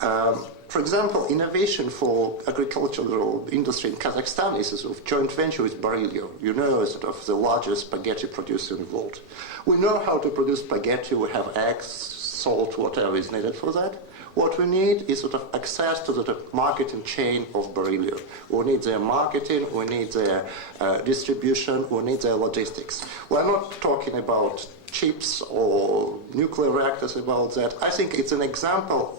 For example, innovation for agricultural industry in Kazakhstan is a sort of joint venture with Beryllium. You know, sort of the largest spaghetti producer in the world. We know how to produce spaghetti. We have eggs, salt, whatever is needed for that. What we need is sort of access to the marketing chain of Beryllium. We need their marketing, we need their distribution, we need their logistics. We're not talking about chips or nuclear reactors about that. I think it's an example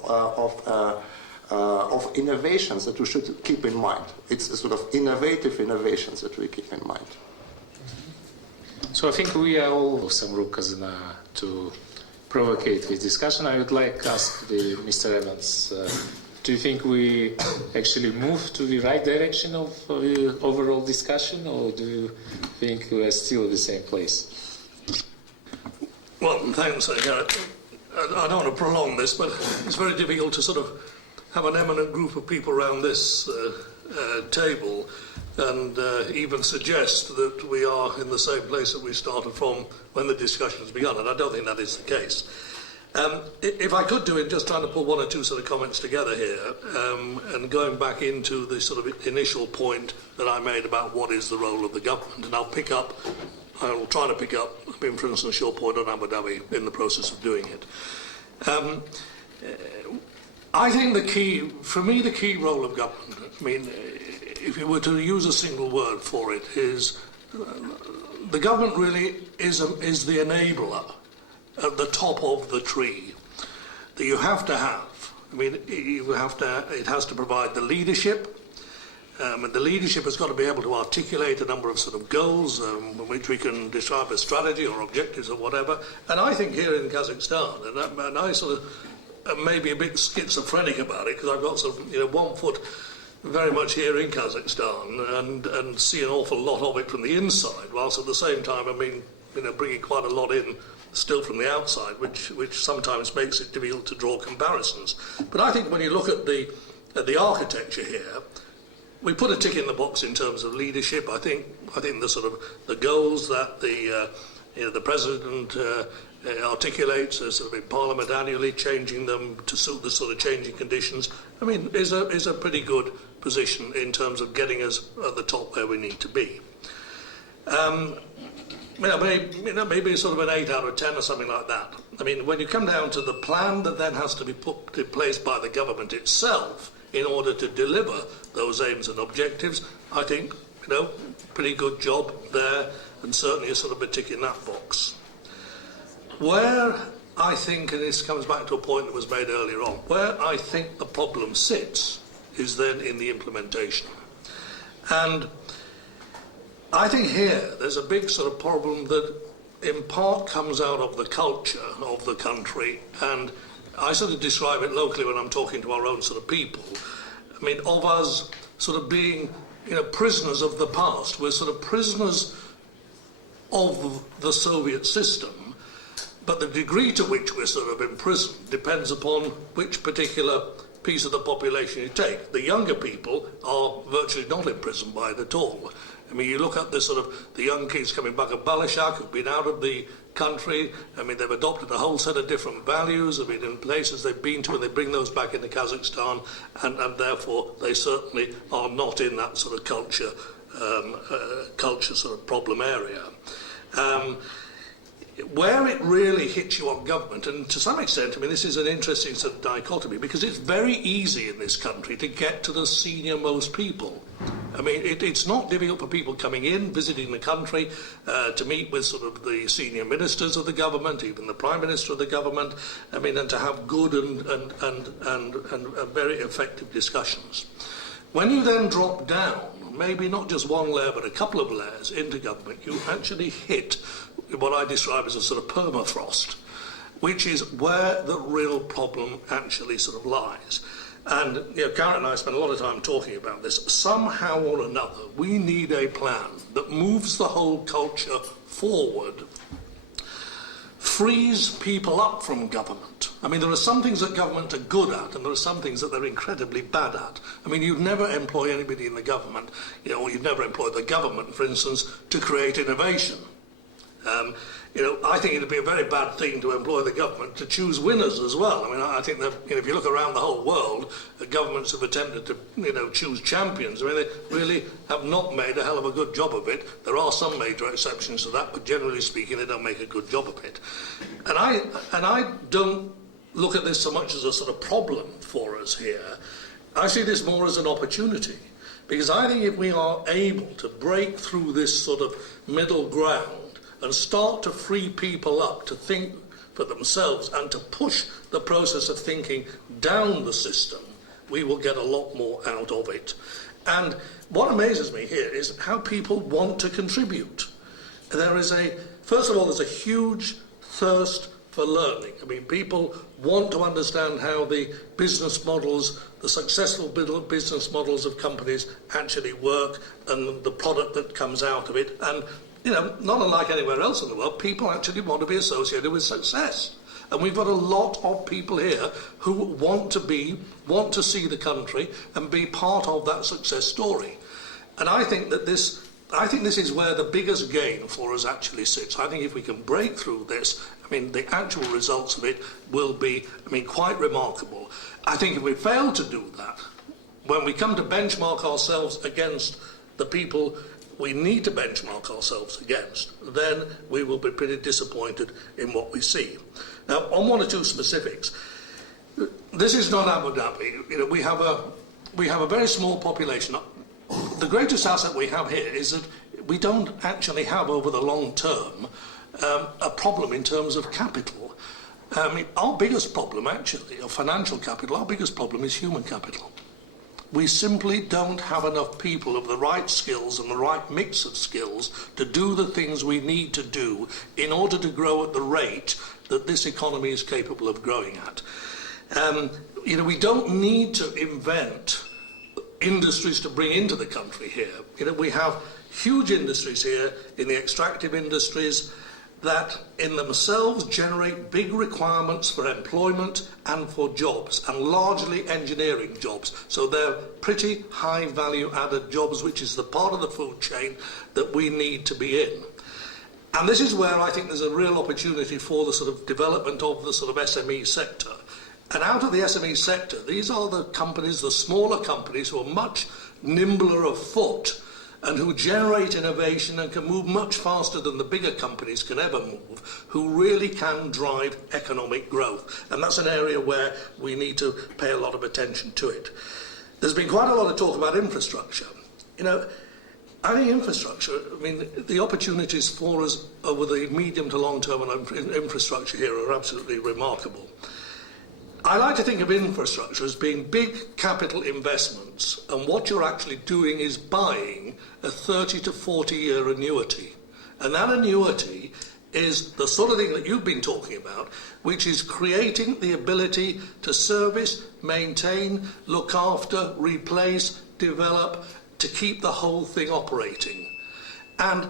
of innovations that we should keep in mind. It's a sort of innovative innovations that we keep in mind. So I think we are all Samruk Kazyna to provocate this discussion. I would like to ask Mr. Evans, do you think we actually move to the right direction of the overall discussion, or do you think we are still in the same place? Well, thanks, Garrett. I don't want to prolong this, but it's very difficult to sort of have an eminent group of people around this table and even suggest that we are in the same place that we started from when the discussion has begun, and I don't think that is the case. If I could do it, just trying to pull one or two sort of comments together here, and going back into the sort of initial point that I made about what is the role of the government, and I'll try to pick up for instance, your point on Abu Dhabi in the process of doing it. I think the key role of government, I mean, if you were to use a single word for it, is the government really is the enabler at the top of the tree that you have to have. I mean, it has to provide the leadership, and the leadership has got to be able to articulate a number of sort of goals which we can describe as strategy or objectives or whatever. And I think here in Kazakhstan, and I sort of maybe a bit schizophrenic about it because I've got sort of 1 foot very much here in Kazakhstan and see an awful lot of it from the inside, whilst at the same time, I mean, bringing quite a lot in still from the outside, which sometimes makes it difficult to draw comparisons. But I think when you look at the architecture here, we put a tick in the box in terms of leadership. I think the sort of the goals that the president articulates sort of in Parliament annually, changing them to suit the sort of changing conditions, I mean, is a pretty good position in terms of getting us at the top where we need to be. Maybe sort of an 8 out of 10 or something like that. I mean, when you come down to the plan that then has to be put in place by the government itself in order to deliver those aims and objectives, I think, pretty good job there, and certainly a sort of a tick in that box. Where I think, and this comes back to a point that was made earlier on, where I think the problem sits is then in the implementation. And I think here there's a big sort of problem that in part comes out of the culture of the country, and I sort of describe it locally when I'm talking to our own sort of people. I mean, of us sort of being, prisoners of the past. We're sort of prisoners of the Soviet system, but the degree to which we're sort of imprisoned depends upon which particular piece of the population you take. The younger people are virtually not imprisoned by it at all. I mean, you look at the young kids coming back of Balashak who've been out of the country. I mean, they've adopted a whole set of different values. I mean, in places they've been to, and they bring those back into Kazakhstan, and therefore they certainly are not in that sort of culture sort of problem area. Where it really hits you on government, and to some extent, I mean, this is an interesting sort of dichotomy, because it's very easy in this country to get to the senior-most people. I mean, it's not difficult for people coming in, visiting the country, to meet with sort of the senior ministers of the government, even the Prime Minister of the government, I mean, and to have good and very effective discussions. When you then drop down, maybe not just one layer, but a couple of layers into government, you actually hit what I describe as a sort of permafrost, which is where the real problem actually sort of lies. And Garrett and I spent a lot of time talking about this. Somehow or another, we need a plan that moves the whole culture forward, frees people up from government. I mean, there are some things that government are good at, and there are some things that they're incredibly bad at. I mean, you'd never employ anybody in the government, or you'd never employ the government, for instance, to create innovation. I think it'd be a very bad thing to employ the government to choose winners as well. I mean, I think that if you look around the whole world, governments have attempted to choose champions. I mean, they really have not made a hell of a good job of it. There are some major exceptions to that, but generally speaking, they don't make a good job of it. And I don't look at this so much as a sort of problem for us here. I see this more as an opportunity, because I think if we are able to break through this sort of middle ground and start to free people up to think for themselves and to push the process of thinking down the system, we will get a lot more out of it. And what amazes me here is how people want to contribute. First of all, there's a huge thirst for learning. I mean, people want to understand how the business models, the successful business models of companies actually work and the product that comes out of it. And not unlike anywhere else in the world, people actually want to be associated with success. And we've got a lot of people here who want to see the country and be part of that success story. And I think this is where the biggest gain for us actually sits. I think if we can break through this, the actual results of it will be, quite remarkable. I think if we fail to do that, when we come to benchmark ourselves against the people we need to benchmark ourselves against, then we will be pretty disappointed in what we see. Now, on one or two specifics, this is not Abu Dhabi. We have a very small population. The greatest asset we have here is that we don't actually have, over the long term, a problem in terms of capital. Our biggest problem, actually, of financial capital, our biggest problem is human capital. We simply don't have enough people of the right skills and the right mix of skills to do the things we need to do in order to grow at the rate that this economy is capable of growing at. We don't need to invent industries to bring into the country here. We have huge industries here in the extractive industries that in themselves generate big requirements for employment and for jobs, and largely engineering jobs. So they're pretty high value added jobs, which is the part of the food chain that we need to be in. And this is where I think there's a real opportunity for the sort of development of the sort of SME sector. And out of the SME sector, these are the companies, the smaller companies, who are much nimbler of foot and who generate innovation and can move much faster than the bigger companies can ever move, who really can drive economic growth. And that's an area where we need to pay a lot of attention to it. There's been quite a lot of talk about infrastructure. I think infrastructure, the opportunities for us over the medium to long term on infrastructure here are absolutely remarkable. I like to think of infrastructure as being big capital investments, and what you're actually doing is buying a 30 to 40 year annuity. And that annuity is the sort of thing that you've been talking about, which is creating the ability to service, maintain, look after, replace, develop, to keep the whole thing operating. And